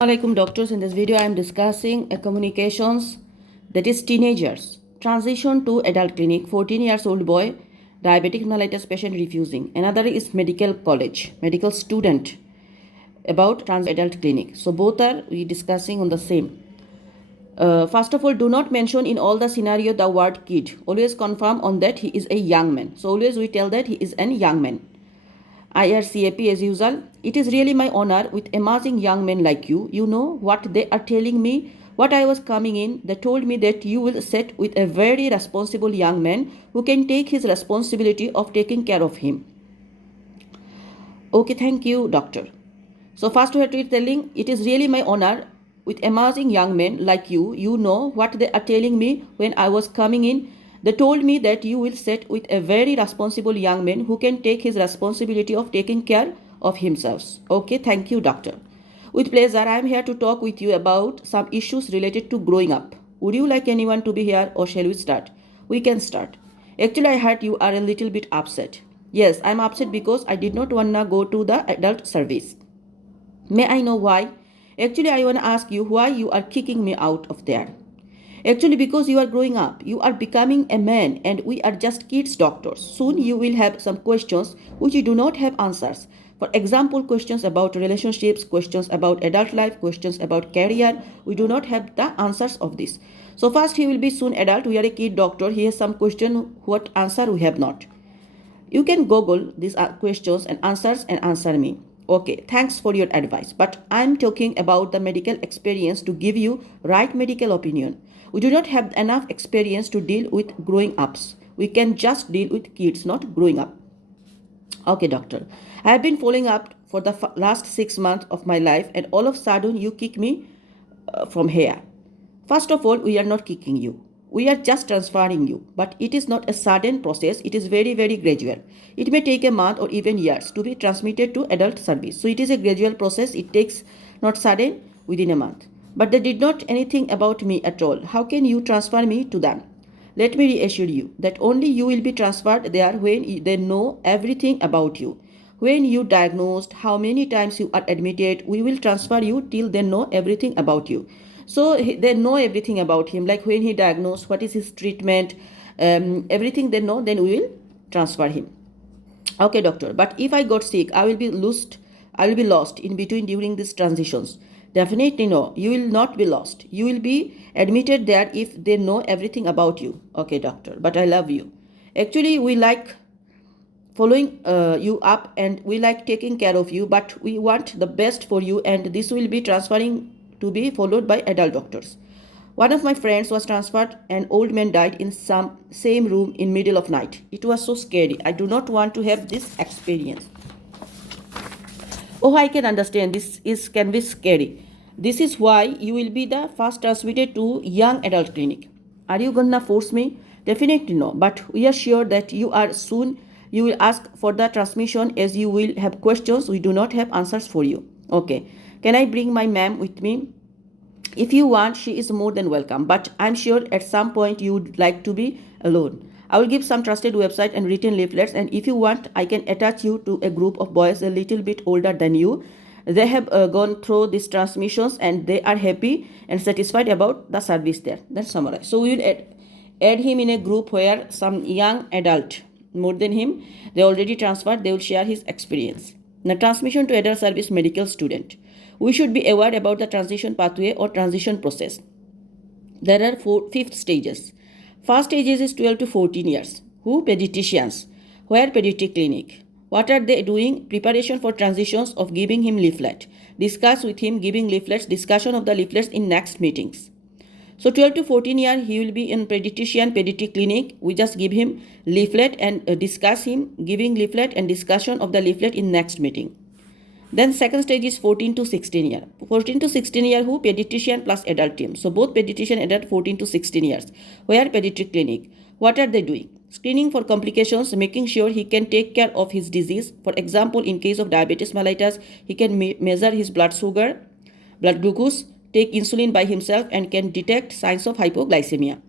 Assalamualaikum doctors. In this video I am discussing communications, that is teenagers transition to adult clinic. 14 years old boy, diabetic mellitus patient refusing. Another is medical college, medical student about trans adult clinic. So both are we discussing on the same. First of all, do not mention in all the scenario the word kid. Always confirm on that he is a young man. So always we tell that he is a young man. IRCAP as usual. It is really my honor with amazing young men like you. You know what they are telling me. What I was coming in, they told me that you will sit with a very responsible young man who can take his responsibility of taking care of him. Okay, thank you, doctor. So first we have to be telling, it is really my honor with amazing young men like you. You know what they are telling me when I was coming in. They told me that you will sit with a very responsible young man who can take his responsibility of taking care of himself. Okay, thank you, doctor. With pleasure, I am here to talk with you about some issues related to growing up. Would you like anyone to be here or shall we start? We can start. Actually, I heard you are a little bit upset. Yes, I'm upset because I did not wanna go to the adult service. May I know why? Actually, I wanna ask you why you are kicking me out of there. Actually, because you are growing up, you are becoming a man, and we are just kids doctors. Soon you will have some questions which you do not have answers. For example, questions about relationships, questions about adult life, questions about career. We do not have the answers of this. So first he will be soon adult. We are a kid doctor. He has some question. What answer we have not. You can Google these questions and answer me. Okay, thanks for your advice. But I'm talking about the medical experience to give you right medical opinion. We do not have enough experience to deal with growing ups. We can just deal with kids, not growing up. Okay, doctor. I have been following up for the last 6 months of my life, and all of a sudden you kick me from here. First of all, we are not kicking you. We are just transferring you. But it is not a sudden process. It is very, very gradual. It may take a month or even years to be transmitted to adult service. So it is a gradual process. It takes not sudden within a month. But they did not anything about me at all. How can you transfer me to them? Let me reassure you that only you will be transferred there when they know everything about you. When you diagnosed, how many times you are admitted, we will transfer you till they know everything about you. So they know everything about him, like when he diagnosed, what is his treatment, everything they know, then we will transfer him. Okay, doctor, but if I got sick, I will be lost in between during these transitions. Definitely no, you will not be lost. You will be admitted there if they know everything about you. Okay, doctor, but I love you. Actually, we like following you up and we like taking care of you, but we want the best for you, and this will be transferring to be followed by adult doctors. One of my friends was transferred. An old man died in some same room in middle of night. It was so scary. I do not want to have this experience. Oh, I can understand. This can be scary. This is why you will be the first transmitted to young adult clinic. Are you gonna force me? Definitely no. But we are sure that you are soon. You will ask for the transmission as you will have questions. We do not have answers for you. Okay. Can I bring my ma'am with me? If you want, she is more than welcome. But I'm sure at some point you would like to be alone. I will give some trusted website and written leaflets, and if you want, I can attach you to a group of boys a little bit older than you. They have gone through these transmissions and they are happy and satisfied about the service there. That's summarized. So we will add him in a group where some young adult more than him, they already transferred, they will share his experience. Now, transmission to adult service medical student. We should be aware about the transition pathway or transition process. There are 5 stages. First stage is 12 to 14 years. Who? Pediatricians. Where? Pediatric clinic. What are they doing? Preparation for transitions of giving him leaflet. Discuss with him giving leaflets, discussion of the leaflets in next meetings. So 12 to 14 year, he will be in pediatric clinic. We just give him leaflet and discuss him giving leaflet and discussion of the leaflet in next meeting. Then second stage is 14 to 16 year. 14 to 16 year, who? Pediatrician plus adult team. So both pediatrician and adult 14 to 16 years. Where? Pediatric clinic. What are they doing? Screening for complications, making sure he can take care of his disease. For example, in case of diabetes mellitus, he can measure his blood sugar, blood glucose, take insulin by himself, and can detect signs of hypoglycemia.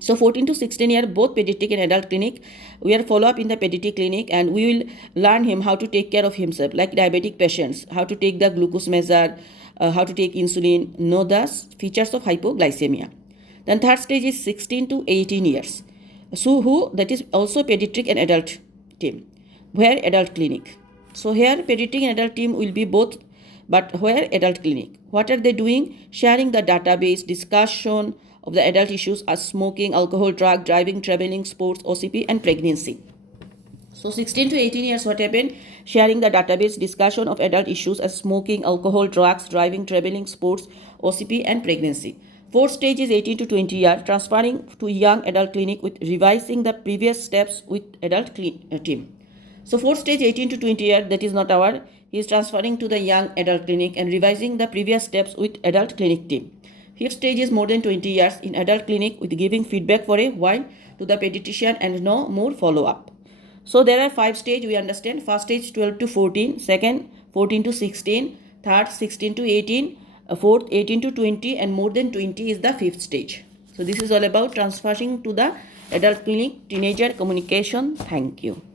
So 14 to 16 year, both pediatric and adult clinic, we are follow up in the pediatric clinic, and we will learn him how to take care of himself, like diabetic patients, how to take the glucose measure, how to take insulin, know the features of hypoglycemia. Then third stage is 16 to 18 years. So that is also pediatric and adult team. Where adult clinic. So here pediatric and adult team will be both, but where adult clinic. What are they doing? Sharing the database, discussion of the adult issues as smoking, alcohol, drug, driving, traveling, sports, OCP and pregnancy. So 16 to 18 years, what happened? Sharing the database, discussion of adult issues as smoking, alcohol, drugs, driving, traveling, sports, OCP and pregnancy. Fourth stage is 18 to 20 years, transferring to young adult clinic with revising the previous steps with adult team. So fourth stage 18 to 20 years, that is not our, he is transferring to the young adult clinic and revising the previous steps with adult clinic team. Fifth stage is more than 20 years in adult clinic with giving feedback for a while to the pediatrician and no more follow-up. So there are 5 stages we understand. First stage 12 to 14, second 14 to 16, third 16 to 18, fourth 18 to 20 and more than 20 is the fifth stage. So this is all about transferring to the adult clinic teenager communication. Thank you.